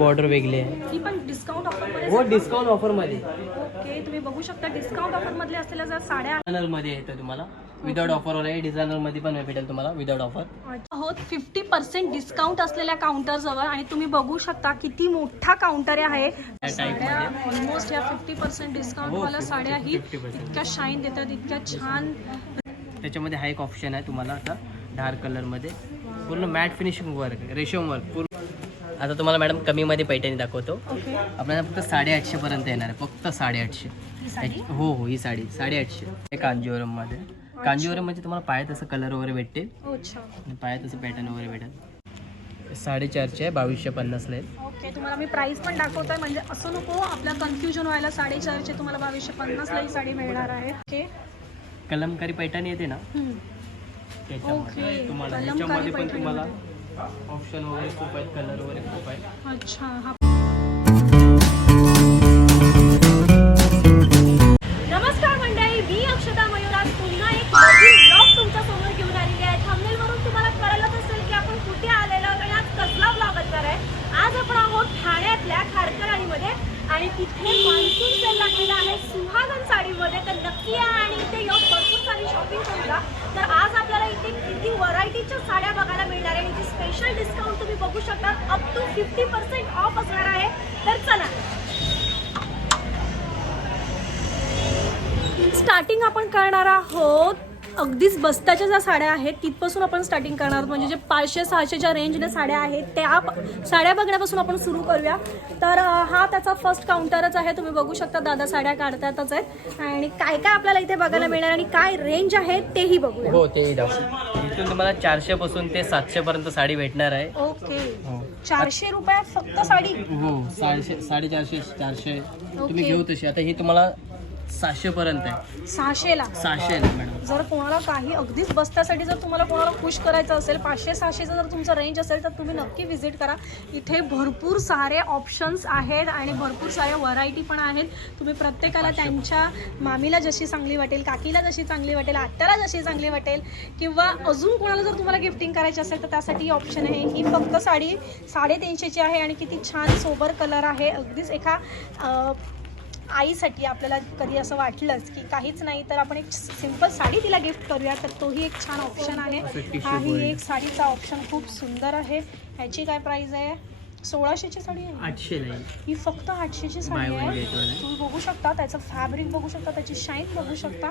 Border वेगळी आहे. ही पण डिस्काउंट ऑफर हो डिस्काउंट ऑफरमध्ये ओके तुम्ही बघू शकता डिस्काउंट ऑफर मधले असलेल्या जर साड्या डिझायनरमध्ये येतं तुम्हाला. विदाउट ऑफर आहे. डिझायनरमध्ये पण भेटेल तुम्हाला विदाउट ऑफर आहोत फिफ्टी पर्सेंट डिस्काउंट असलेल्या काउंटर जवळ आणि तुम्ही बघू शकता किती मोठा काउंटर आहे. ऑलमोस्ट या फिफ्टी पर्सेंट डिस्काउंट वाला 50, साड्या ही 50%. इतक्या शाईन देतात इतक्या छान. त्याच्यामध्ये हा एक ऑप्शन आहे तुम्हाला आता डार्क कलरमध्ये. पूर्ण मॅट फिनिशिंग वर्क रेशम वर्क आता तुम्हाला मॅडम कमी मध्ये पैठणी दाखवतो. आपल्याला फक्त साडेआठशे पर्यंत येणार आहे. फक्त साडेआठशे. ही हो हो साडी. साडेआठशे. कांजीवरममध्ये कांजीवरम म्हणजे तुम्हाला पायात असं कलर वगैरे भेटते हो, पायात असं पॅटर्न वगैरे भेटेल. साडेचारशे आहे बावीसशे पन्नासला आहे ओके तुम्हाला मी प्राइस पण दाखवतोय. म्हणजे असं नको आपल्या कन्फ्युजन व्हायला साडेचारशे तुम्हाला बावीसशे पन्नासला ही साडी मिळणार आहे. ओके. कलमकारी पैठणी येते ना. त्याच्यामध्ये ओके. तुम्हाला याच्यामध्ये पण तुम्हाला ऑप्शन वगैरे खूप आहेत कलर वगैरे खूप आहेत. अच्छा हा. नमस्कार मंडळी मी अक्षता मयुराज. पुन्हा एक नवीन ब्लॉग तुमच्यासमोर घेऊन आलेली आहे. Thumbnail वरून तुम्हाला कळलंच असेल की आपण कुठे आलेलो आहोत आणि आज कसला ब्लॉग असणार आहे. आज आपण आहोत ठाण्यातल्या खारकराणीमध्ये आणि तिथे मान्सून सेल लागलेला आहे. सुहागन साडीमध्ये. तर नक्की या आणि इथे येऊन भरपूर सारी शॉपिंग करूया. तर आज आपल्याला इथे किती व्हरायटीच्या साड्या बघायला मिळणार आहे. आणि स्पेशल डिस्काउंट तुम्ही बघू शकता. Up to fifty percent off असणार आहे. तर चला. स्टार्टिंग आपण करणार आहोत अगदीच बस्त्याच्या ज्या साड्या आहेत तिथपासून आपण स्टार्टिंग करणार म्हणजे जे पाचशे सहाशेच्या रेंजने साड्या आहेत त्या साड्या बघण्यापासून आपण सुरू करूया. तर हा त्याचा फर्स्ट काउंटरच आहे. तुम्ही बघू शकता दादा साड्या काढतातच आहेत. आणि काय काय आपल्याला इथे बघायला मिळणार आणि काय रेंज आहे तेही बघूया. हो तेही इथून तुम्हाला चारशे पासून ते सातशे पर्यंत साडी भेटणार आहे. ओके. हो. चारशे रुपयात फक्त साडी? हो साडेशे साडेचारशे चारशे. तुम्ही. घेऊ तशी. आता ही तुम्हाला सातशे पर्यंत आहे. सहाशेला? सहाशे मॅडम. जर कोणाला काही अगदीच बस्त्यासाठी जर तुम्हाला कोणाला खुश करायचं असेल पाचशे सहाशेचं जर तुमचं रेंज असेल तर तुम्ही नक्की व्हिजिट करा. इथे भरपूर सारे ऑप्शन्स आहेत आणि भरपूर साऱ्या व्हरायटी पण आहेत. तुम्ही प्रत्येकाला त्यांच्या मामीला जशी चांगली वाटेल काकीला जशी चांगली वाटेल आत्याला जशी चांगली वाटेल किंवा अजून कोणाला जर तुम्हाला गिफ्टिंग करायची असेल तर त्यासाठी ऑप्शन आहे. ही फक्त साडी साडेतीनशेची आहे आणि किती छान सोबर कलर आहे. अगदीच एका आईसाठी आपल्याला कधी असं वाटलंच की काहीच नाही तर आपण एक सिंपल साडी तिला गिफ्ट करूया. तर तोही एक छान ऑप्शन आहे. हाही board. एक साडीचा ऑप्शन खूप सुंदर आहे. ह्याची काय प्राइस आहे? सोळाशेची साडी आहे. आठशे नाही. ही फक्त आठशेची साडी आहे. तुम्ही बघू शकता त्याचं फॅब्रिक बघू शकता त्याची शाईन बघू शकता.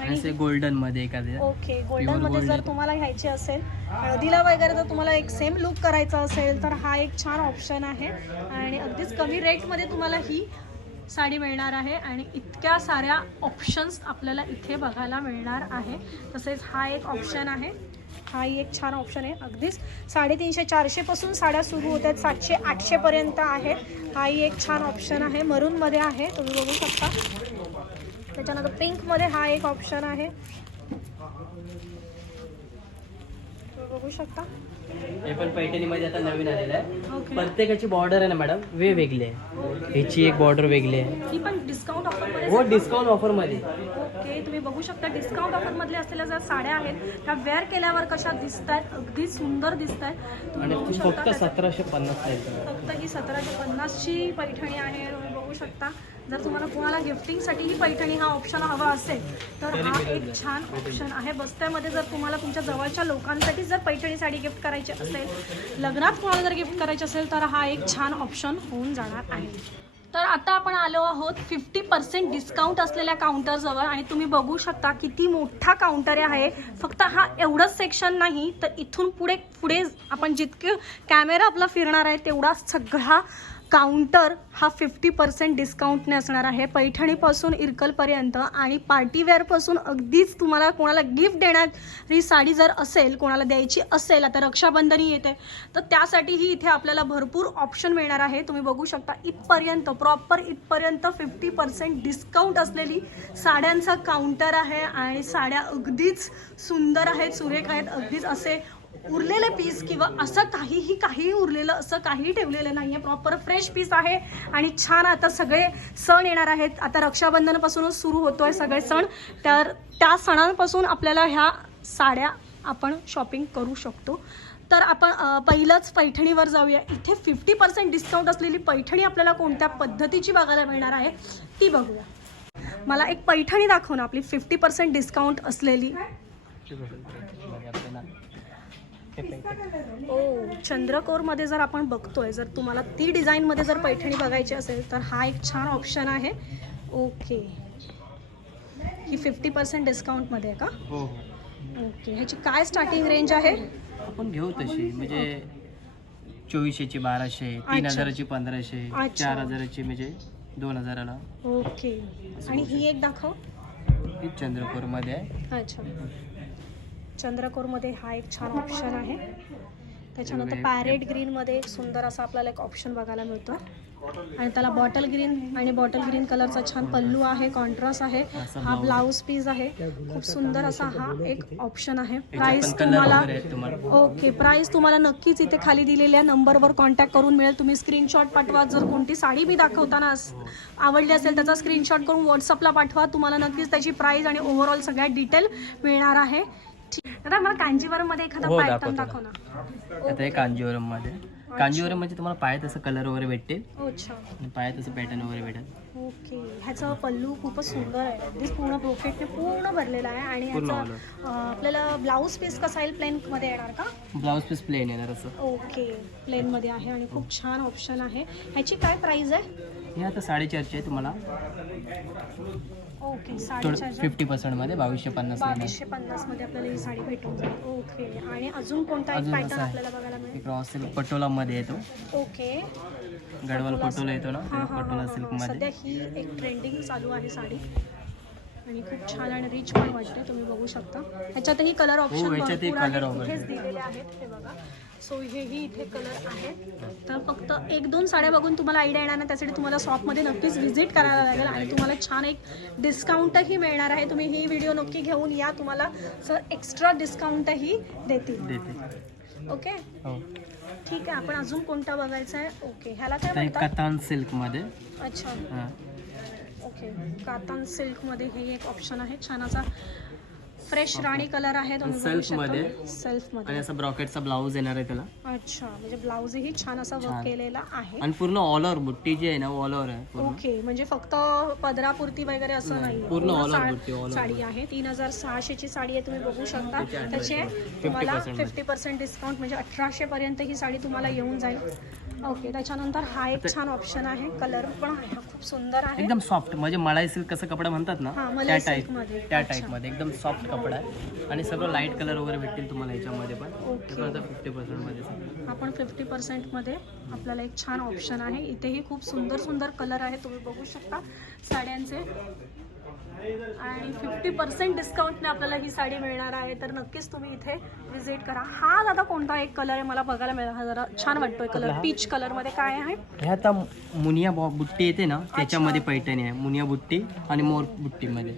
आणि गोल्डनमध्ये ओके गोल्डनमध्ये जर. तुम्हाला घ्यायची असेल हळदीला वगैरे जर तुम्हाला एक सेम लुक करायचा असेल तर हा एक छान ऑप्शन आहे. आणि अगदीच कमी रेटमध्ये तुम्हाला ही साडी मिळणार आहे आणि इतक्या साऱ्या ऑप्शन्स आपल्याला इथे बघायला मिळणार आहे. तसेच हा एक ऑप्शन आहे. हाही एक छान ऑप्शन आहे. अगदीच साडेतीनशे चारशेपासून साड्या सुरू होत सातशे आठशेपर्यंत आहे. हाही एक छान ऑप्शन आहे. मरूनमध्ये आहे. तुम्ही बघू शकता. त्याच्यानंतर पिंकमध्ये हा एक ऑप्शन आहे. तुम्ही बघू शकता. हे पण पैठणी मध्ये आता नवीन आलेलं आहे. प्रत्येकाची बॉर्डर आहे ना मॅडम वेगवेगळी आहे. ह्याची एक बॉर्डर वेगळी आहे. ही पण डिस्काउंट ऑफर हो डिस्काउंट ऑफरमध्ये. ओके तुम्ही बघू शकता डिस्काउंट ऑफर मधल्या असलेल्या ज्या साड्या आहेत त्या वेअर केल्यावर कशा दिसत आहेत अगदी सुंदर दिसत आहेत आणि ती फक्त सतराशे पन्नास फक्त ही सतराशे पन्नासची पैठणी आहे तुम्ही बघू शकता. जर तुम्हाला कोणाला गिफ्टिंगसाठी ही पैठणी हा ऑप्शन हवा असेल तर हा एक छान ऑप्शन आहे. बस्त्यामध्ये जर तुम्हाला तुमच्या जवळच्या लोकांसाठी जर पैठणी साडी गिफ्ट करायची असेल लग्नात कोणाला जर गिफ्ट करायची असेल तर हा एक छान ऑप्शन होऊन जाणार आहे. तर आता आपण आलो आहोत फिफ्टी पर्सेंट डिस्काउंट असलेल्या काउंटरजवळ आणि तुम्ही बघू शकता किती मोठा काउंटर आहे. फक्त हा एवढंच सेक्शन नाही तर इथून पुढे पुढे आपण जितके कॅमेरा आपला फिरणार आहे तेवढा सगळा काउंटर हा फिफ्टी पर्सेंट डिस्काउंटने असणार आहे. पैठणीपासून इरकलपर्यंत आणि पार्टीवेअरपासून अगदीच तुम्हाला कोणाला गिफ्ट देण्याची साडी जर असेल कोणाला द्यायची असेल आता रक्षाबंधनही येते तर त्यासाठीही इथे आपल्याला भरपूर ऑप्शन मिळणार आहे. तुम्ही बघू शकता इथपर्यंत प्रॉपर इथपर्यंत फिफ्टी पर्सेंट डिस्काउंट असलेली साड्यांचा काउंटर आहे आणि साड्या अगदीच सुंदर आहेत सुरेख आहेत अगदीच असे उरलेले पीस किंवा असं काहीही काहीही उरलेलं असं काहीही ठेवलेलं नाही आहे प्रॉपर फ्रेश पीस आहे. आणि छान आता सगळे सण येणार आहेत. आता रक्षाबंधनापासूनच सुरू होतो आहे सगळे सण. तर त्या सणांपासून आपल्याला ह्या साड्या आपण शॉपिंग करू शकतो. तर आपण पहिलंच पैठणीवर जाऊया. इथे फिफ्टी पर्सेंट डिस्काउंट असलेली पैठणी आपल्याला कोणत्या पद्धतीची बघायला मिळणार आहे ती बघूया. मला एक पैठणी दाखव ना आपली. फिफ्टी पर्सेंट डिस्काउंट असलेली. ओ चंद्रकोरमध्ये जर आपण बघतोय जर तुम्हाला ती डिझाईनमध्ये जर पैठणी बघायची असेल तर हा एक छान ऑप्शन आहे. ओके. ही फिफ्टी पर्सेंट डिस्काउंटमध्ये आहे का? हो हो. ओके. ह्याची काय स्टार्टिंग रेंज आहे? आपण घेऊ तशी म्हणजे चोवीसशेची बाराशे तीन अच्छा. हजाराची पंधराशे अच्छा. चार हजाराची म्हणजे दोन हजाराला. ओके. आणि ही एक दाखव. ही चंद्रपूरमध्ये आहे. अच्छा. चंद्रकोरमध्ये हा एक छान ऑप्शन आहे. त्याच्यानंतर पॅरेट ग्रीनमध्ये एक सुंदर असा आपल्याला एक ऑप्शन बघायला मिळतो. आणि त्याला बॉटल ग्रीन आणि बॉटल ग्रीन कलरचा छान पल्लू आहे कॉन्ट्रास्ट आहे. हा. ब्लाऊज पीस आहे. खूप सुंदर असा हा एक ऑप्शन आहे. प्राइस तुम्हाला ओके प्राइस तुम्हाला. नक्कीच इथे खाली दिलेल्या नंबरवर कॉन्टॅक्ट करून मिळेल. तुम्ही स्क्रीनशॉट पाठवा. जर कोणती साडी बी दाखवताना आवडली असेल त्याचा स्क्रीनशॉट करून व्हॉट्सअपला पाठवा. तुम्हाला नक्कीच त्याची प्राइस आणि ओव्हरऑल सगळ्या डिटेल मिळणार आहे. दादा मला एखादा हो, दाखव ना. आता हे कांजीवरममध्ये कांजीवरम म्हणजे तुम्हाला पाय तसं कलर वगैरे अच्छा. आणि पाय तसं पॅटर्न वगैरे भेटेल. ओके. ह्याचा पल्लू खूपच सुंदर आहे. अगदीच पूर्ण ब्रोकेटने पूर्ण भरलेला आहे. आणि पूर्ण ह्याचा all अं, आपल्याला ब्लाऊज पीस कसा येईल प्लेन मध्ये येणार का? ब्लाऊज पीस प्लेन येणार असं. ओके. प्लेनमध्ये आहे आणि खूप छान ऑप्शन आहे. ह्याची काय प्राइस आहे? हे आता साडेचारशे आहे तुम्हाला. ओके साडेचारशे. फिफ्टी पर्सेंटमध्ये बावीसशे पन्नास बावीसशे पन्नासमध्ये आपल्याला ही साडी भेटून जाईल. ओके आणि अजून कोणता एक अजून पॅटर्न असं आहे. आपल्याला बघायला मिळेल? एक रॉ सिल्क पटोलामध्ये येतो. ओके. गडवाल पटोला येतो ना हां हां पटोला हां हां सिल्कमध्ये सध्या ही एक ट्रेंडिंग चालू आहे साडी. आणि खूप छान आणि रिच पण वाटते तुम्ही बघू शकता. ह्याच्यातही कलर ऑप्शन हो, ह्याच्यातही भरपूर color आहेत. इथेच दिलेले आहेत हे बघा. सो हेही इथे कलर आहेत. तर फक्त एक दोन साड्या बघून तुम्हाला आयडिया येणार नाही. त्यासाठी तुम्हाला शॉपमध्ये नक्कीच व्हिजिट करायला लागेल आणि तुम्हाला छान एक डिस्काउंटही मिळणार आहे. तुम्ही ही व्हिडिओ नक्की घेऊन या. तुम्हाला सर एक्स्ट्रा डिस्काउंटही देतील. देते ओके हो. ठीक आहे. आपण अजून कोणता बघायचा आहे? ओके ह्याला काय कतान सिल्कमध्ये अच्छा. ओके कातान सिल्कमध्ये हे एक ऑप्शन आहे. छान असा फ्रेश राणी कलर आहे तुम्ही बघू Self-मध्ये. शकता सेल्फमध्ये आणि असं ब्रॉकेटचा ब्लाऊज येणार आहे त्याला अच्छा म्हणजे ब्लाऊजही छान असा वर्क छान. केलेला आहे आणि पूर्ण ऑल ओव्हर बुट्टी जी आहे ना ऑल ओव्हर आहे पूर्ण ओके म्हणजे फक्त पदरापुरती वगैरे असं नाही, नाही पूर्ण all over सा- बुट्टी, all over. साडी आहे तीन हजार सहाशेची साडी आहे तुम्ही बघू शकता त्याचे. तुम्हाला 50% मध्ये. फिफ्टी पर्सेंट डिस्काउंट म्हणजे अठराशे पर्यंत ही साडी तुम्हाला येऊन जाईल ओके त्याच्यानंतर हा एक छान ऑप्शन आहे. कलर पण आहे हा खूप सुंदर आहे. एकदम सॉफ्ट म्हणजे मलाई सिल्क कसं कपडा म्हणतात ना? हां, त्या टाईपमध्ये. त्या अच्छा. टाईपमध्ये एकदम सॉफ्ट कपडा आहे. आणि सगळं लाइट कलर वगैरे भेटतील तुम्हाला याच्यामध्ये पण. ओके. ते पण आता फिफ्टी पर्सेंटमध्ये सगळं. आपण फिफ्टी पर्सेंटमध्ये आपल्याला एक छान ऑप्शन आहे. इथेही खूप सुंदर सुंदर कलर आहे. तुम्ही बघू शकता साड्यांचे. आणि फिफ्टी पर्सेंट डिस्काउंटने आपल्याला ही साडी मिळणार आहे. तर नक्कीच तुम्ही इथे विजिट करा. हा दादा कोणता एक कलर आहे? मला बघायला मिळाला. हा जरा छान वाटतोय कलर? पीच कलरमध्ये काय आहे? हे आता मुनिया बॉ- बुट्टी येते ना त्याच्यामध्ये पैठणी आहे. मुनिया बुट्टी आणि मोर बुट्टीमध्ये.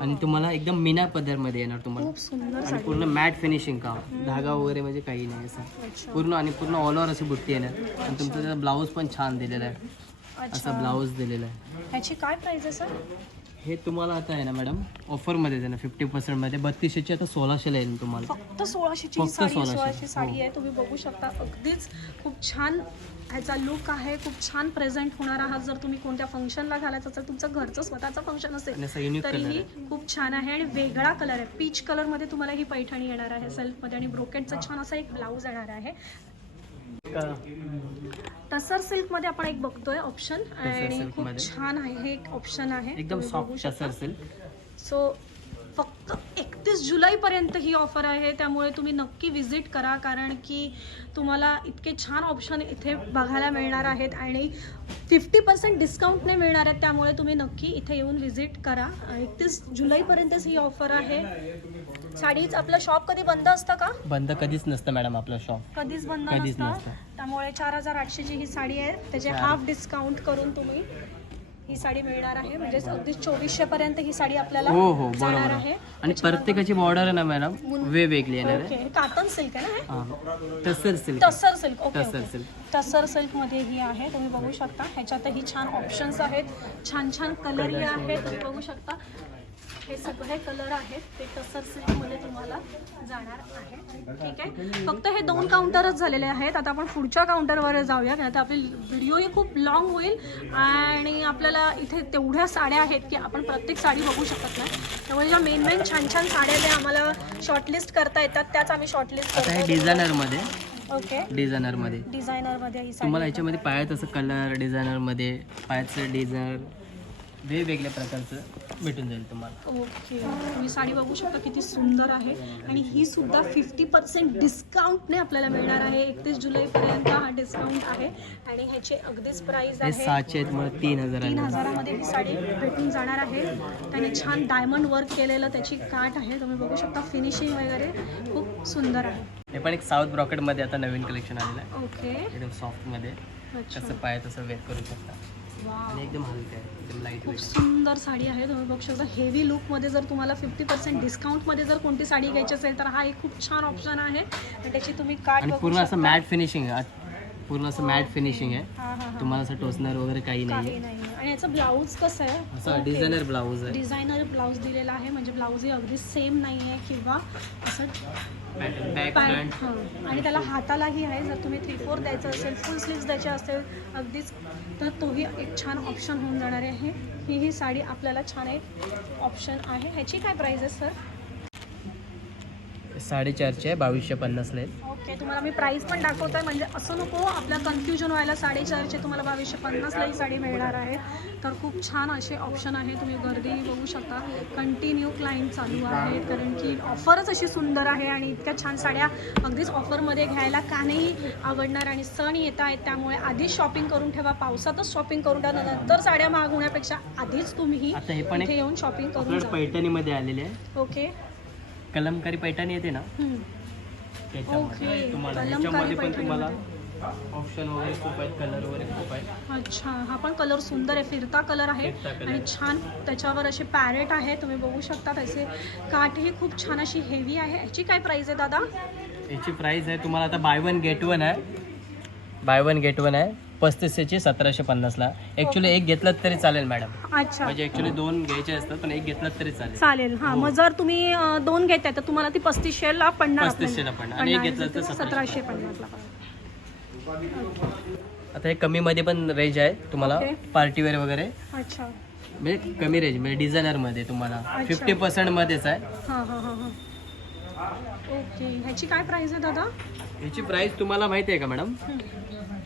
आणि तुम्हाला एकदम मीना पदरमध्ये येणार तुम्हाला. खूप सुंदर आणि साडी. पूर्ण मॅट फिनिशिंग काम. धागा वगैरे म्हणजे काही नाही असं. अच्छा. पूर्ण आणि पूर्ण ऑल ओव्हर अशी बुट्टी येणार. आणि तुमचं त्याचा ब्लाऊज पण छान दिलेला आहे. अच्छा. असा ब्लाऊज दिलेला आहे. ह्याची काय प्राइस आहे सर हे तुम्हाला आता आहे ना मॅडम ऑफरमध्ये आहे ना फिफ्टी पर्सेंटमध्ये बत्तीसशेची आता सोळाशेला येईल तुम्हाला. फक्त सोळाशेची ही फक्त साडी 1600, सोळाशे. साडी. आहे. तुम्ही बघू शकता अगदीच खूप छान ह्याचा लुक आहे खूप छान प्रेझेंट होणार आहात जर तुम्ही कोणत्या फंक्शनला घालायचं असेल तुमचं घरचं स्वतःचं फंक्शन आणि असेल तरीही आहे. खूप छान आहे आणि वेगळा कलर आहे. पीच कलरमध्ये तुम्हाला ही पैठणी येणार आहे सेल्फमध्ये आणि ब्रोकेटचा छान असा एक ब्लाऊज येणार आहे. टसर सिल्कमध्ये आपण एक बघतोय ऑप्शन आणि silk खूप मध्ये. छान आहे. हे एक ऑप्शन आहे. एकदम तुम्ही बघू सॉफ्ट शकता. टसर सिल्क. सो फक्त एकतीस जुलैपर्यंत ही ऑफर आहे. त्यामुळे तुम्ही नक्की विजिट करा कारण की तुम्हाला इतके छान ऑप्शन इथे बघायला मिळणार आहेत आणि फिफ्टी पर्सेंट डिस्काउंटने मिळणार आहेत. त्यामुळे तुम्ही नक्की इथे येऊन विजिट करा. एकतीस जुलैपर्यंतच ही ऑफर आहे. साडीच आपलं शॉप कधी बंद असतं का? बंद कधीच नसतं मॅडम आपलं शॉप कधीच बंद कधीच नसतं. नसतं. त्यामुळे चार हजार आठशेची ही साडी आहे. त्याचे. हाफ डिस्काउंट करून तुम्ही ही साडी मिळणार आहे. म्हणजे अगदी चोवीसशे पर्यंत ही साडी आपल्याला हो हो जाणार बरोबर आहे. आणि प्रत्येकाची बॉर्डर आहे ना मॅडम? वेगवेगळी येणार आहे. कातन सिल्क आहे ना हे? हां tussar silk tussar silk okay tussar okay. Silk tussar सिल्कमध्ये ही आहे तुम्ही बघू शकता. ह्याच्यातही छान ऑप्शन्स आहेत. छान छान कलरही आहेत तुम्ही बघू शकता. हे सगळे कलर आहेत. ते टसर सिल्कमध्ये तुम्हाला जाणार आहे. ठीक आहे? फक्त हे दोन काउंटरच झालेले आहेत. आता आपण पुढच्या काउंटरवर जाऊया. कारण आता आपली व्हिडिओही खूप लॉंग होईल. आणि आपल्याला इथे तेवढ्या साड्या आहेत की आपण प्रत्येक साडी बघू शकत नाही. त्यामुळे ज्या मेन मेन छान छान साड्या ज्या आम्हाला शॉर्टलिस्ट करता येतात त्याच आम्ही शॉर्टलिस्ट करतो डिझायनरमध्ये ओके डिझायनरमध्ये डिझायनरमध्ये तुम्हाला याच्यामध्ये पायात असं कलर डिझायनरमध्ये पायाचं डिझायनर वेगवेगळ्या प्रकारचं भेटून जाईल तुम्हाला. ओके. तुम्ही साडी बघू शकता किती सुंदर आहे. आणि ही सुद्धा फिफ्टी पर्सेंट डिस्काउंटने आपल्याला मिळणार आहे. एकतीस जुलैपर्यंत हा डिस्काउंट आहे. आणि ह्याची अगदीच प्राइस हे आहे. सहाशे आहेत मला तीन हजार तीन आहे हजारामध्ये ही साडी भेटून जाणार आहे. त्याने छान डायमंड वर्क केलेलं त्याची काठ आहे. तुम्ही बघू शकता फिनिशिंग वगैरे खूप सुंदर आहे. हे पण एक साऊथ ब्रॉकेटमध्ये आता नवीन कलेक्शन आलेलं आहे. ओके. एकदम सॉफ्टमध्ये अच्छा. कसं पाय तसं वेअर करू शकता. आणि एकदम हलकं आहे एकदम लाइट खूप सुंदर साडी आहे तुम्ही बघू शकता. हेवी लुकमध्ये जर तुम्हाला फिफ्टी पर्सेंट डिस्काउंटमध्ये जर कोणती साडी घ्यायची असेल तर हा एक खूप छान ऑप्शन आहे. आणि त्याची तुम्ही आणि बघू पूर्ण असं. मॅट फिनिशिंग आहे. पूर्ण असं मॅट फिनिशिंग आहे. हा, हा, हा. तुम्हाला असं टोचणार वगैरे काही नाही काही नाही आणि याचं ब्लाऊज कसं आहे? असं डिझायनर ब्लाऊज आहे. डिझायनर ब्लाऊज दिलेला आहे म्हणजे ब्लाऊजही अगदी सेम नाही आहे किंवा असं पॅन्ट आणि त्याला हातालाही आहे. जर तुम्ही थ्री फोर द्यायचं असेल फुल स्लीव्स द्यायचे असेल अगदीच तर तोही एक छान ऑप्शन होऊन जाणार आहे. ही ही साडी आपल्याला छान एक ऑप्शन आहे. ह्याची काय प्राईस आहे सर साडेचारशे आहे बावीसशे पन्नासला. आहेत ओके तुम्हाला मी प्राईस पण दाखवतोय. म्हणजे असं नको आपलं कन्फ्युजन व्हायला साडेचारशे तुम्हाला बावीसशे पन्नासला ही साडी मिळणार आहे. तर खूप छान असे ऑप्शन आहे. तुम्ही गर्दी बघू शकता. कंटिन्यू क्लायंट चालू आहेत कारण की ऑफरच अशी सुंदर आहे आणि इतक्या छान साड्या अगदीच ऑफरमध्ये घ्यायला का नाही आवडणार आणि सण येत आहेत. त्यामुळे आधीच शॉपिंग करून ठेवा. पावसातच शॉपिंग करून ठेवा नंतर साड्या महाग होण्यापेक्षा आधीच तुम्ही इथे येऊन शॉपिंग करून पैठणीमध्ये आलेले आहे. ओके कलमकारी पैठणी येते ना. त्याच्यामध्ये. ओके. तुम्हाला पण. ऑप्शन वगैरे खूप आहेत कलर वगैरे खूप आहेत. अच्छा हा पण कलर सुंदर आहे फिरता कलर आहे फिरता. आणि छान त्याच्यावर असे पॅरेट आहे तुम्ही बघू शकता त्याचे काठ ही खूप छान अशी हेवी आहे. ह्याची काय प्राइस आहे दादा? याची प्राइस आहे तुम्हाला आता बाय वन गेट वन आहे. बाय वन गेट वन आहे. पस्तीसशेची सतराशे पन्नासला ॲक्च्युली एक घेतलं तरी चालेल मॅडम अच्छा. म्हणजे ॲक्च्युली दोन घ्यायचे असतात पण एक घेतलं तरी चालेल. चालेल हा. हो. मग जर तुम्ही अं, दोन घेताय तर तुम्हाला ती पस्तीसशेला पडणार पस्तीसशेला पडणार. आणि एक घेतलं तर सतराशे सतराशे पन्नासला आता हे कमीमध्ये पण रेंज आहे तुम्हाला ओके. पार्टीवेअर वगैरे. अच्छा. म्हणजे कमी रेंज म्हणजे डिझायनरमध्ये तुम्हाला. अच्छा. फिफ्टी पर्सेंटमध्येच आहे. हां हां हां हां. ओके. ह्याची काय प्राइस आहे दादा? याची प्राइस तुम्हाला माहिती आहे का मॅडम.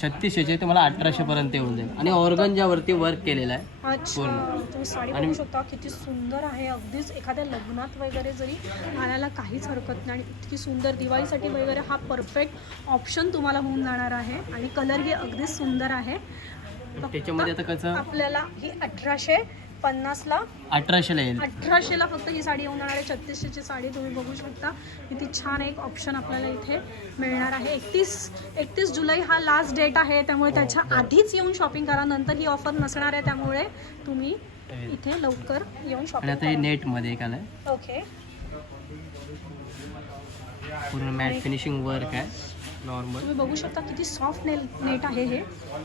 छत्तीसशेची तुम्हाला अठराशे पर्यंत येऊन जाईल. आणि ऑर्गनच्यावरती वर्क केलेलं आहे अच्छा पूर्ण. तुम्ही साडी बघू शकता किती सुंदर आहे. अगदीच एखाद्या लग्नात वगैरे जरी घालायला काहीच हरकत नाही आणि इतकी सुंदर दिवाळीसाठी वगैरे हा परफेक्ट ऑप्शन तुम्हाला होऊन जाणार आहे. आणि कलर ही अगदीच सुंदर आहे. त्याच्यामध्ये आता कसं? आपल्याला ही अठराशे पन्नासला अठराशेला येईल. अठराशेला फक्त ही साडी येऊन जाणार आहे. छत्तीसशेची साडी तुम्ही बघू शकता. किती छान एक ऑप्शन आपल्याला इथे मिळणार आहे. एकतीस एकतीस जुलै हा लास्ट डेट आहे. त्यामुळे त्याच्या आधीच येऊन शॉपिंग करा. नंतर ही ऑफर नसणार आहे. त्यामुळे तुम्ही इथे लवकर येऊन शॉपिंग आता हे करा. नेटमध्ये एक आलं ओके पूर्ण मॅट फिनिशिंग वर्क आहे. नॉर्मल तुम्ही बघू शकता किती सॉफ्ट नेल नेट आहे हे.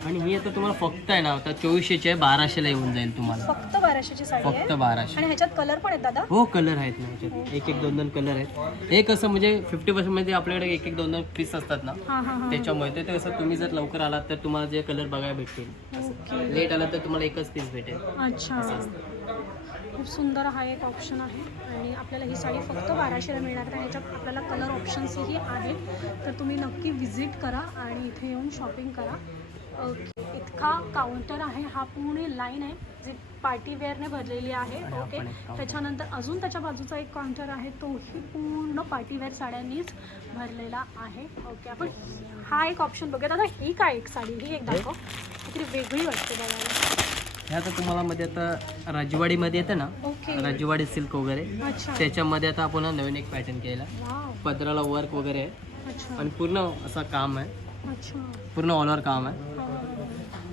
आणि ही आता तुम्हाला फक्त आहे ना आता चोवीसशेची आहे बाराशेला येऊन जाईल तुम्हाला. फक्त बाराशेची साडी फक्त बाराशे. आणि ह्याच्यात कलर पण आहेत दादा. हो कलर आहेत ना ह्याच्यात. एक एक दोन दोन कलर आहेत. हे कसं म्हणजे फिफ्टी पर्सेंटमध्ये आपल्याकडे एक एक दोन दोन पीस असतात ना. हां हां हां. त्याच्यामुळे ते ते कसं तुम्ही जर लवकर आलात तर तुम्हाला जे कलर बघायला भेटतील. ओके. लेट आलात तर तुम्हाला एकच पीस भेटेल. अच्छा. खूप सुंदर हा एक ऑप्शन आहे. आणि आपल्याला ही साडी फक्त बाराशेला मिळणार आहे. ह्याच्यात आपल्याला कलर ऑप्शन्सही आहेत. तर तुम्ही नक्की विजिट करा आणि इथे येऊन शॉपिंग करा. ओके इतका काउंटर आहे. हा पूर्ण लाईन आहे. जी पार्टीवेअरने भरलेली आहे. ओके. त्याच्यानंतर अजून त्याच्या बाजूचा एक काउंटर आहे. तोही पूर्ण पार्टीवेअर साड्यांनीच भरलेला आहे. ओके आपण हा एक ऑप्शन बघूया. दादा ही काय एक साडी? ही एक दाखव. किती वेगळी वाटते बघायला. हे आता तुम्हाला मध्ये आता राजवाडीमध्ये येतं ना ओके. राजवाडी सिल्क वगैरे. अच्छा. त्याच्यामध्ये आता आपण नवीन एक पॅटर्न केला वाव. पदराला वर्क वगैरे आहे. अच्छा. आणि पूर्ण असं काम आहे. अच्छा. पूर्ण ऑल ओव्हर काम आहे. हा.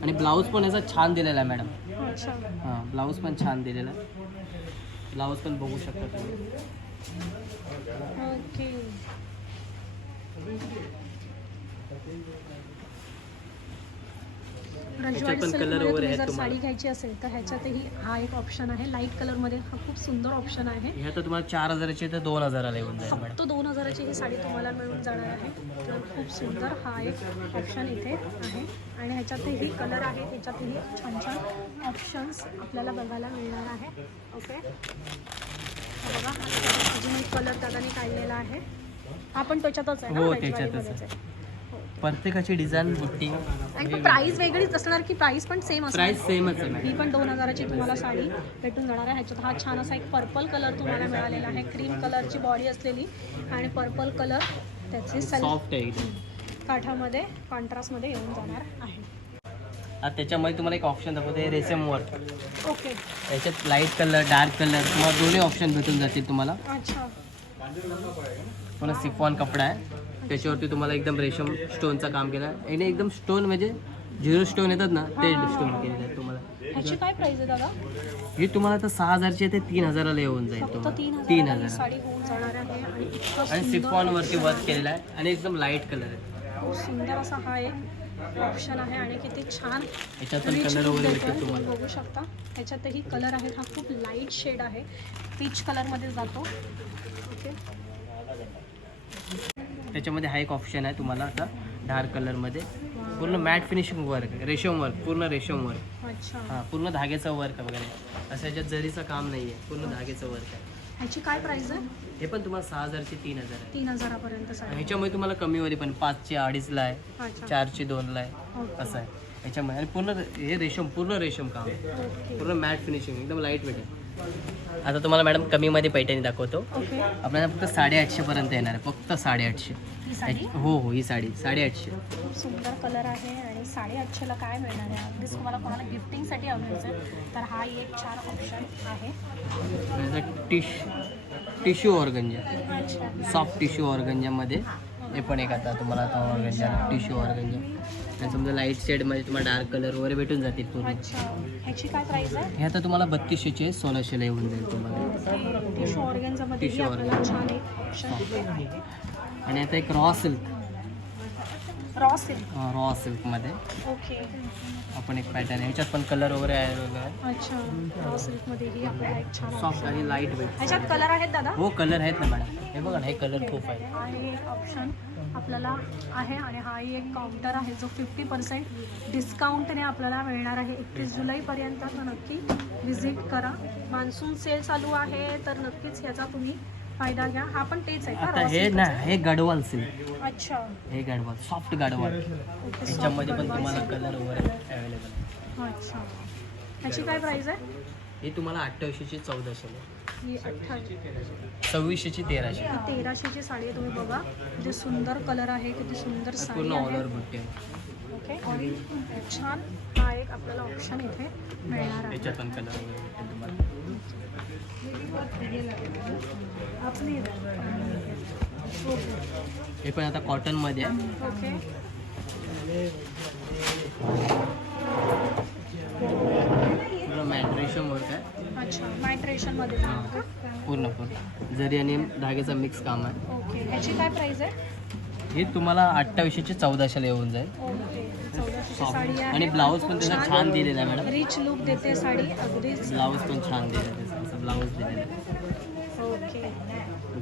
आणि ब्लाऊज पण याचा छान दिलेला आहे मॅडम अच्छा. हां ब्लाऊज पण छान दिलेला आहे. ब्लाऊज पण बघू शकता तुम्ही. ओके. रजवाडी पण कलर सिल्कमध्ये वगैरे तुम्ही आहेत जर तुम्हाला. साडी घ्यायची असेल तर ह्याच्यातही हा एक ऑप्शन आहे. लाइट कलरमध्ये हा खूप सुंदर ऑप्शन आहे. ह्या तर तुम्हाला चार हजाराची तर दोन हजाराला येऊन जाईल मॅडम. फक्त दोन हजाराची ही साडी तुम्हाला मिळून जाणार आहे. तर खूप सुंदर हा एक ऑप्शन इथे आहे. आणि ह्याच्यातही कलर आहे. ह्याच्यातही छान छान ऑप्शन्स आपल्याला बघायला मिळणार आहे. ओके हा बघा हा अजून एक कलर दादाने काढलेला आहे. हा पण त्याच्यातच आहे ना हो, त्याच्यातच आहे. हो. प्रत्येकाची डिझाईन बुट्टी आणि प्राईस वेगळीच असणार की प्राईस पण सेम असणार? प्राइस सेमच आहे मॅडम ही पण दोन हजाराची तुम्हाला साडी भेटून जाणार आहे. ह्याच्यात हा छान असा एक पर्पल कलर तुम्हाला मिळालेला आहे. क्रीम कलरची बॉडी असलेली आणि पर्पल कलर त्याची सल सॉफ्ट आहे एकदम. काठामध्ये कॉन्ट्रास्टमध्ये येऊन जाणार आहे. आता त्याच्यामध्ये तुम्हाला एक ऑप्शन दाखवते रेसम वर्क ओके याच्यात लाइट कलर डार्क कलर तुम्हाला दोन्ही ऑप्शन भेटून जातील तुम्हाला. अच्छा. पूर्ण सिफॉन कपडा आहे. त्याच्यावरती तुम्हाला एकदम रेशम स्टोनचं काम केलं. आहे याने एकदम स्टोन म्हणजे झिरो स्टोन येतात ना ते स्टोन केलेले आहेत तुम्हाला. ह्याची काय प्राइस आहे दादा? ही तुम्हाला तर सहा हजारची आहे ते तीन हजाराला येऊन जाईल फक्त तुम्हाला. तीन तीन हजार ही हजार. साडी होऊन जाणार आहे. आणि इतकं आणि सुंदर सिफॉनवरती वर्क केलेलं आहे आणि एकदम लाइट कलर आहे. खूप सुंदर असा हा एक ऑप्शन आहे आणि किती छान याच्यात पण Rich कलर look वगैरे देतोय, भेटतील तुम्ही तुम्हाला बघू शकता. ह्याच्यातही कलर आहे हा खूप लाइट शेड आहे. पीच कलरमध्ये जातो. ओके त्याच्यामध्ये हा एक ऑप्शन आहे तुम्हाला आता डार्क कलरमध्ये पूर्ण मॅट फिनिशिंग वर्क रेशम वर्क पूर्ण रेशम वर्क हां पूर्ण धाग्याचं वर्क वगैरे असं याच्यात जरीचं काम नाही आहे पूर्ण धाग्याचं वर्क आहे. ह्याची काय प्राइस आहे? हे पण तुम्हाला सहा हजारचे तीन हजार आहे. तीन हजारापर्यंत साडी ह्याच्यामध्ये तुम्हाला कमीमध्ये पण पाचशे अडीचला आहे अच्छा. चारशे दोनला आहे ओके. असं आहे. ह्याच्यामध्ये आणि पूर्ण हे रेशम पूर्ण रेशम काम आहे. ओके. पूर्ण मॅट फिनिशिंग एकदम लाइट वेट आहे आता तुम्हाला मॅडम कमीमध्ये पैठणी दाखवतो. आपल्याला फक्त साडेआठशेपर्यंत येणार आहे. फक्त साडेआठशे. ही साडी? हो हो ही साडी. साडेआठशे. खूप सुंदर कलर आहे आणि साडेआठशेला काय मिळणार आहे? अगदीच तुम्हाला कोणाला गिफ्टिंगसाठी असेल तर हा एक छान ऑप्शन आहे. टिश टिश्यू ऑर्गंजा. सॉफ्ट टिश्यू ऑर्गंजामध्ये. हे पण एक आता तुम्हाला आता ऑर्गंजा टिश्यू ऑर्गंजा. आणि समजा लाइट शेडमध्ये तुम्हाला डार्क कलर वगैरे भेटून जातील पूर्ण. अच्छा. ह्याची काय प्राइस आहे? हे आता तुम्हाला बत्तीसशेचे सोळाशेला येऊन जाईल तुम्हाला. टिश्यू ऑर्गन्झामध्ये Tissue आपल्याला छान एक ऑप्शन आहे. आणि आता एक raw silk raw silk raw सिल्कमध्ये ओके आपण एक पॅटर्न आहे. ह्याच्यात पण कलर वगैरे आहे अच्छा. रॉ सिल्कमध्येही आपल्याला एक छान सॉफ्ट आणि लाइट वेट ह्याच्यात कलर आहेत दादा? हो कलर आहेत ना मॅडम. हे बघा ना हे कलर खूप आहे. आहे एक ऑप्शन आपल्याला आहे आणि हाही एक काउंटर आहे. जो फिफ्टी पर्सेंट डिस्काउंटने आपल्याला मिळणार आहे. एकतीस जुलैपर्यंत तर नक्की व्हिजिट करा. मान्सून सेल चालू आहे तर नक्कीच ह्याचा तुम्ही फायदा घ्या. हा पण तेच आहे का? आता हे ना? हे गडवाल सिल्क अच्छा. हे गडवाल सॉफ्ट गडवाल. ओके ह्याच्यामध्ये पण तुम्हाला. कलर वगैरे अवेलेबल आहे. अच्छा. ह्याची काय प्राइस आहे? हे तुम्हाला अठ्ठावीसशेची चौदाशेला ही अठ्ठावीस सव्वीसशेची तेराशे. ही तेराशेची साडी आहे तुम्ही बघा. किती सुंदर कलर आहे किती सुंदर साडी पूर्ण ऑल आहे. ओव्हर बुट्टी आहे ओके छान हा एक आपल्याला ऑप्शन इथे मिळणार आहे. त्याच्यात पण कलर वगैरे भेटेल तुम्हाला. आपली ओके हे पण आता कॉटनमध्ये आहे. ओके मॅट्रेशम वर्क आहे. अच्छा का पूर्ण पूर्ण. जरी आणि धाग्याचा मिक्स काम आहे. ओके ह्याची काय प्राइस आहे? हे तुम्हाला अठ्ठावीसशेचे चौदाशेला येऊन जाईल. Okay चौदाशेची Soft. साडी आहे. आणि ब्लाऊज पण त्याचा छान दिलेला आहे मॅडम. रिच लुक देते साडी. अगदीच. ब्लाऊज पण छान दिलेला आहे. त्याचा ब्लाऊज दिलेला आहे. ओके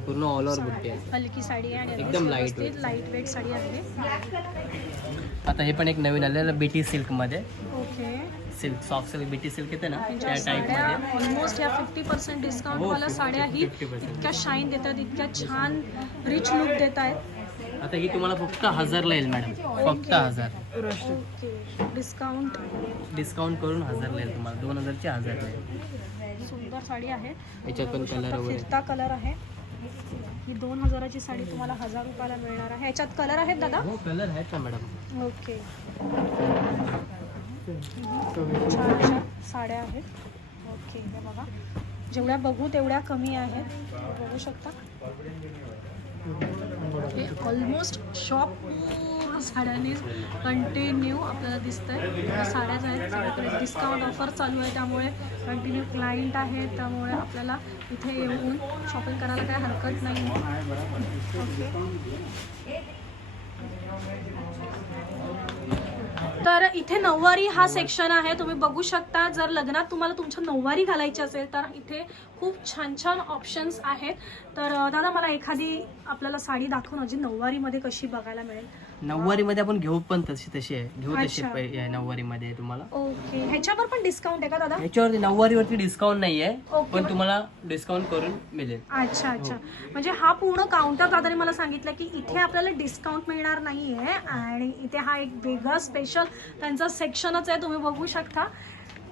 पूर्ण ऑल ओव्हर बुट्टी आहे हलकी साडी आहे आणि एकदम lightweight. लाइट वेट साडी आहे. आता हे पण एक नवीन आलेलं बीटी सिल्कमध्ये okay silk soft silk B T silk येते ना त्या टाईपमध्ये ऑलमोस्ट या फिफ्टी पर्सेंट डिस्काउंट वाला 50, साड्या ही 50%. इतक्या शाईन देतात इतक्या छान रिच लुक देत आहेत आता ही तुम्हाला फक्त हजारला येईल मॅडम फक्त हजार. ओके डिस्काउंट डिस्काउंट करून हजारला येईल तुम्हाला. दोन हजारचे हजारला येईल. सुंदर साडी आहे. याच्यात पण कलर आता वगैरे. फिरता कलर आहे. ही दोन हजाराची साडी तुम्हाला हजार रुपयाला मिळणार आहे. याच्यात कलर आहेत दादा? हो कलर आहेत ना मॅडम ओके छान अशा साड्या आहेत. ओके हे बघा. जेवढ्या बघू तेवढ्या कमी आहेत. बघू शकता. हे ऑलमोस्ट शॉप पूर्ण साड्यांनी कंटिन्यू आपल्याला दिसतंय. या साड्याच आहेत. सगळीकडे डिस्काउंट ऑफर चालू आहे. त्यामुळे कंटिन्यू क्लायंट आहे त्यामुळे आपल्याला इथे येऊन शॉपिंग करायला काही हरकत नाही. ओके. तर इथे नऊवारी हा सेक्शन आहे. तुम्ही बघू शकता जर लग्नात तुम्हाला तुमच्या नऊवारी घालायची असेल तर इथे खूप छान छान ऑप्शन्स आहेत. तर दादा मला एखादी आपल्याला साडी दाखवून अजी नऊवारीमध्ये कशी बघायला मिळेल? नऊवारी मध्ये आपण घेऊ पण तशी तशी आहे. घेऊ तशी अच्छा. पै- नऊवारी मध्ये तुम्हाला. ओके. ह्याच्यावर पण डिस्काउंट आहे का दादा? ह्याच्यावरती नऊवारीवरती डिस्काउंट नाहीये ओके. पण तुम्हाला डिस्काउंट करून मिळेल. अच्छा अच्छा. म्हणजे हा पूर्ण काउंटर दादाने मला सांगितलं की इथे आपल्याला डिस्काउंट मिळणार नाहीये आणि इथे हा एक वेगळा स्पेशल त्यांचा सेक्शनच आहे तुम्ही बघू शकता.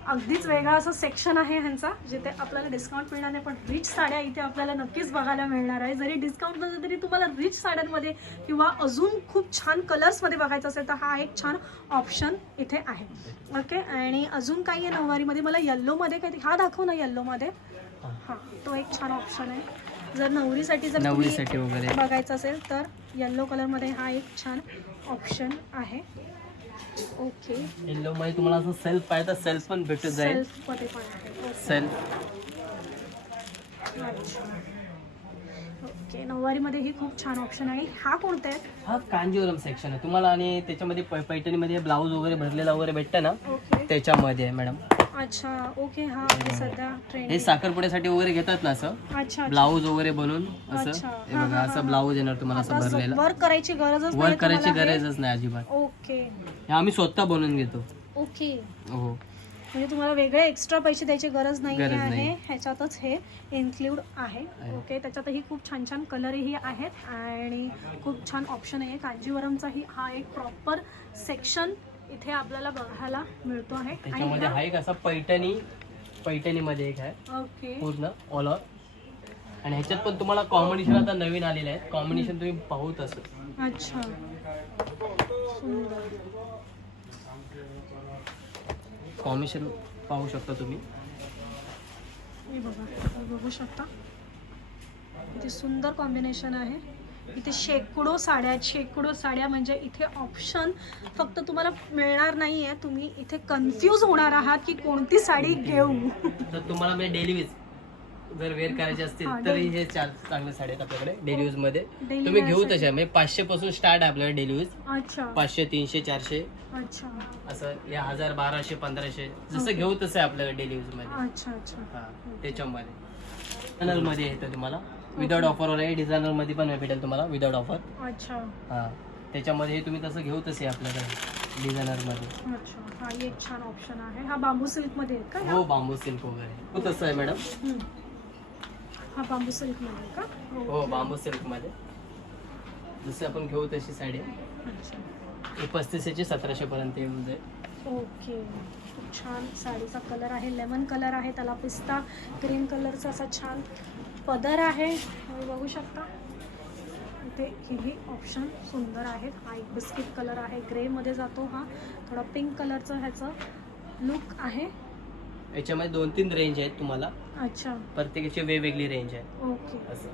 अगदीच वेगळा असं सेक्शन आहे ह्यांचा जिथे आपल्याला डिस्काउंट मिळणार नाही पण रिच साड्या इथे आपल्याला नक्कीच बघायला मिळणार आहे. जरी डिस्काउंट नसेल तरी तुम्हाला रिच साड्यांमध्ये किंवा अजून खूप छान कलर्समध्ये बघायचं असेल तर हा एक छान ऑप्शन इथे आहे. ओके आणि अजून काही आहे नऊवारीमध्ये? मला येल्लोमध्ये काही हा दाखव ना येल्लोमध्ये हा. तो एक छान ऑप्शन आहे. जर नवरीसाठी जर नवरीसाठी वगैरे. बघायचं असेल तर येल्लो कलरमध्ये हा एक छान ऑप्शन आहे. ओके येल्लो मध्ये तुम्हाला असं सेल्फ पाहिजे तर सेल्फ पण भेटून जाईल. सेल्फमध्ये पण आहे. ओके. सेल्फ अच्छा ओके नऊवारीमध्ये ही खूप छान ऑप्शन आहे. हा कोणता आहे? हा कांजीवरम सेक्शन आहे. तुम्हाला आणि त्याच्यामध्ये पै- पैठणीमध्ये ब्लाऊज वगैरे भरलेला वगैरे भेटतं ना? ओके त्याच्यामध्ये आहे मॅडम अच्छा ओके हा हे सध्या ट्रेंड हे साखरपुड्यासाठी वगैरे घेतात ना असं? अच्छा ब्लाऊज वगैरे बनवून असं? अच्छा. हे बघा असं ब्लाऊज येणार तुम्हाला असं भरलेलं. वर्क करायची गरजच वर नाही करायची तुम्हाला हे. गरजच नाही अजिबात. ओके हे आम्ही स्वतः बनवून घेतो. ओके हो. म्हणजे तुम्हाला वेगळे एक्स्ट्रा पैसे द्यायची गरज नाही गरज आहे. नाही. ह्याच्यातच हे इन्क्लूड आहे. आहे. ओके त्याच्यातही खूप छान छान कलरही आहेत. आणि खूप छान ऑप्शन आहे. कांजीवरमचाही हा एक प्रॉपर सेक्शन इथे आपल्याला बघायला मिळतो आहे. त्याच्यामध्ये हा- एक असा पैठणी पैठणीमध्ये एक आहे. ओके. पूर्ण ऑल ओव्हर आणि ह्याच्यात पण तुम्हाला कॉम्बिनेशन आता नवीन आलेले आहेत. कॉम्बिनेशन तुम्ही पाहू तसं. अच्छा. कॉम्बिनेशन पाहू शकता तुम्ही. हे बघा बघू शकता. सुंदर कॉम्बिनेशन आहे. इथे शेकडो साड्या आहेत. शेकडो साड्या म्हणजे इथे ऑप्शन फक्त तुम्हाला मिळणार नाही आहे तुम्ही इथे कन्फ्यूज होणार आहात की कोणती साडी घेऊ. तर तुम्हाला म्हणजे डेली यूज जर वेअर करायचे असतील तरी. हे चार चांगले साडे आहेत आपल्याकडे. डेली यूजमध्ये. Daily तुम्ही wear घेऊ साठी. तशा. म्हणजे पाचशे पासून स्टार्ट आहे आपल्याकडे डेली यूज अच्छा. पाचशे तीनशे चारशे. अच्छा. असं या हजार बाराशे पंधराशे. जसं घेऊ तसं आहे आपल्याकडे डेली यूजमध्ये. अच्छा अच्छा. हा त्याच्यामध्ये. डिझायनरमध्ये येतं तुम्हाला. विदाउट ऑफर आहे डिझायनरमध्ये पण भेटेल तुम्हाला विदाउट ऑफर. अच्छा. हा. त्याच्यामध्ये हे तुम्ही तसं घेऊ तसे आपल्याकडे डिझायनरमध्ये. अच्छा. हा एक छान ऑप्शन आहे. हा बांबू सिल्कमध्ये आहे का? हो बांबू सिल्क वगैरे. हो तसं आहे मॅडम हम्म. हा बांबू सिल्कमध्ये आहे का? हो बांबू सिल्कमध्ये. जसे आपण घेऊ तशी साडी. आहे. अच्छा. हे पस्तीसशे सतराशे पर्यंत येऊन जाईल. ओके. खूप छान. साडीचा कलर आहे. लेमन कलर आहे. त्याला पिस्ता ग्रीन कलरचा असा छान पदर आहे. तुम्ही बघू शकता. इथे हेही ऑप्शन सुंदर आहेत. हा एक बिस्किट कलर आहे. ग्रेमध्ये जातो हा. थोडा पिंक कलरचं ह्याचं लुक आहे. याच्यामध्ये दोन तीन रेंज आहेत तुम्हाला. अच्छा. प्रत्येकाची वेगवेगळी रेंज आहे. ओके असं.